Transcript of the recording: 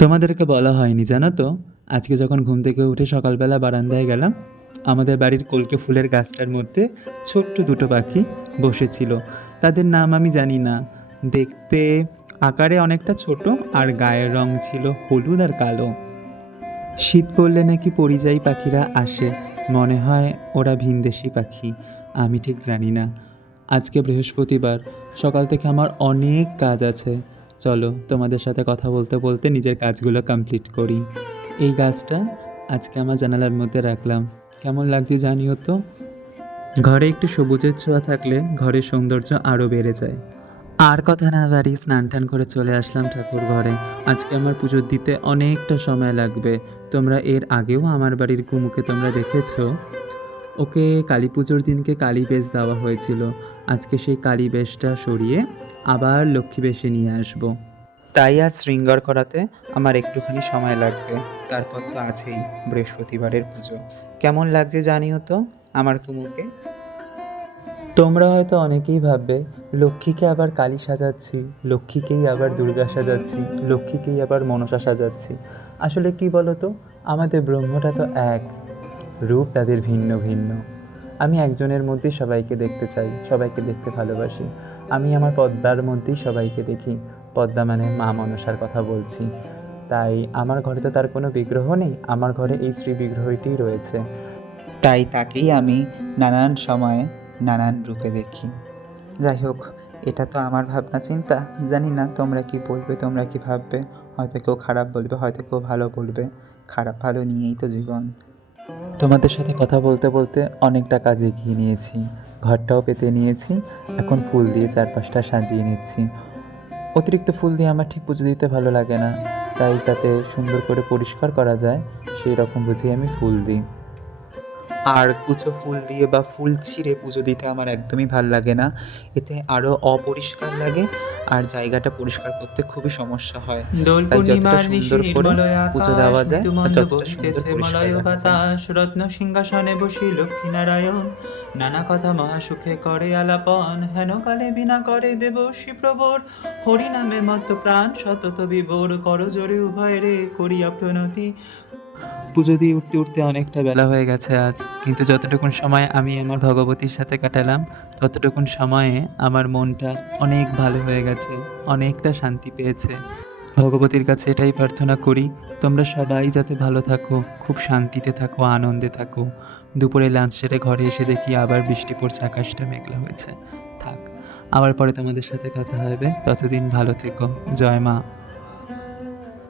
তোমাদেরকে বলা হয়নি, জানো তো? আজকে যখন ঘুম থেকে উঠে সকালবেলা বারান্দায় গেলাম, আমাদের বাড়ির কলকে ফুলের গাছটার মধ্যে ছোট্ট দুটো পাখি বসেছিল। তাদের নাম আমি জানি না। দেখতে আকারে অনেকটা ছোট আর গায়ের রং ছিল হলুদ আর কালো। শীত পড়লে নাকি পরিযায়ী পাখিরা আসে। মনে হয় ওরা ভিনদেশি পাখি। আমি ঠিক জানি না। আজকে বৃহস্পতিবার। সকাল থেকে আমার অনেক কাজ আছে। চলো তোমাদের সাথে কথা বলতে বলতে নিজের কাজগুলো কমপ্লিট করি। এই গাছটা আজকে আমার জানালার মধ্যে রাখলাম। কেমন লাগছে জানিও তো? ঘরে একটু সবুজের ছোঁয়া থাকলে ঘরের সৌন্দর্য আরও বেড়ে যায়। আর কথা না বাড়ি স্নান টান করে চলে আসলাম ঠাকুর ঘরে। আজকে আমার পুজো দিতে অনেকটা সময় লাগবে। তোমরা এর আগেও আমার বাড়ির কুমুকে তোমরা দেখেছ? ওকে কালী পুজোর দিনকে কালী বেশ দেওয়া হয়েছিল। আজকে সেই কালী বেশটা সরিয়ে আবার লক্ষ্মী বেশে নিয়ে আসব। তাই আজ শৃঙ্গার করাতে আমার একটুখানি সময় লাগবে। তারপর তো আছেই বৃহস্পতিবারের পুজো। কেমন লাগছে জানিও তো আমার কুমুকে তোমরা হয়তো অনেকেই ভাববে লক্ষ্মীকে আবার কালী সাজাচ্ছি লক্ষ্মীকেই আবার দুর্গা সাজাচ্ছি লক্ষ্মীকেই আবার মনসা সাজাচ্ছি। আসলে কি বলো তো আমাদের ব্রহ্মটা তো এক। রূপ তাদের ভিন্ন ভিন্ন। আমি একজনের মধ্যেই সবাইকে দেখতে চাই, সবাইকে দেখতে ভালোবাসি। আমি আমার পদ্মার মধ্যেই সবাইকে দেখি। পদ্মা মানে মা মনসার কথা বলছি। তাই আমার ঘরে তো তার কোনো বিগ্রহ নেই, আমার ঘরে এই শ্রী বিগ্রহটিই রয়েছে। তাই তাকেই আমি নানান সময়ে নানান রূপে দেখি। যাই হোক, এটা তো আমার ভাবনা চিন্তা। জানি না তোমরা কি বলবে, তোমরা কি ভাববে। হয়তো কেউ খারাপ বলবে, হয়তো কেউ ভালো বলবে। খারাপ ভালো নিয়েই তো জীবন। তোমাদের সাথে কথা বলতে বলতে অনেকটা কাজ এগিয়ে নিয়েছি। ঘরটাও পেতে নিয়েছি, এখন ফুল দিয়ে চারপাশটা সাজিয়ে নিচ্ছি। অতিরিক্ত ফুল দিয়ে আমার ঠিক পুজো দিতে ভালো লাগে না, তাই যাতে সুন্দর করে পরিষ্কার করা যায়, সেই রকম বুঝেই আমি ফুল দিই। আর কুচো ফুল দিয়ে বা ফুল ছিঁড়ে পুজো দিতে আমার একদমই ভালো লাগে না। এতে আরও অপরিষ্কার লাগে আর জায়গাটা পরিষ্কার করতে খুবই সমস্যা হয়। তাই যতটা সুন্দর করে পুজো দেওয়া যায়, যতটা সুন্দর পরিষ্কার রত্ন সিংহাসনে বসি লক্ষ্মী নারায়ণ নানা কথা মহাসুখে করে আলাপন হেন কালে বিনা করে দেব প্রবর হরি নামে মত প্রাণ সতত বিভোর কর জোরে উভয় রে করিয়া প্রণতি। পুজো দিয়ে উঠতে উঠতে অনেকটা বেলা হয়ে গেছে আজ। কিন্তু যতটুকুন সময় আমি আমার ভগবতীর সাথে কাটালাম, ততটুকুন সময়ে আমার মনটা অনেক ভালো হয়ে গেছে, অনেকটা শান্তি পেয়েছে। ভগবতীর কাছে এটাই প্রার্থনা করি, তোমরা সবাই যাতে ভালো থাকো, খুব শান্তিতে থাকো, আনন্দে থাকো। দুপুরে লাঞ্চ সেরে ঘরে এসে দেখি আবার বৃষ্টি পড়ছে, আকাশটা মেঘলা হয়েছে। থাক, আবার পরে তোমাদের সাথে কথা হবে। ততদিন ভালো থেকো। জয় মা।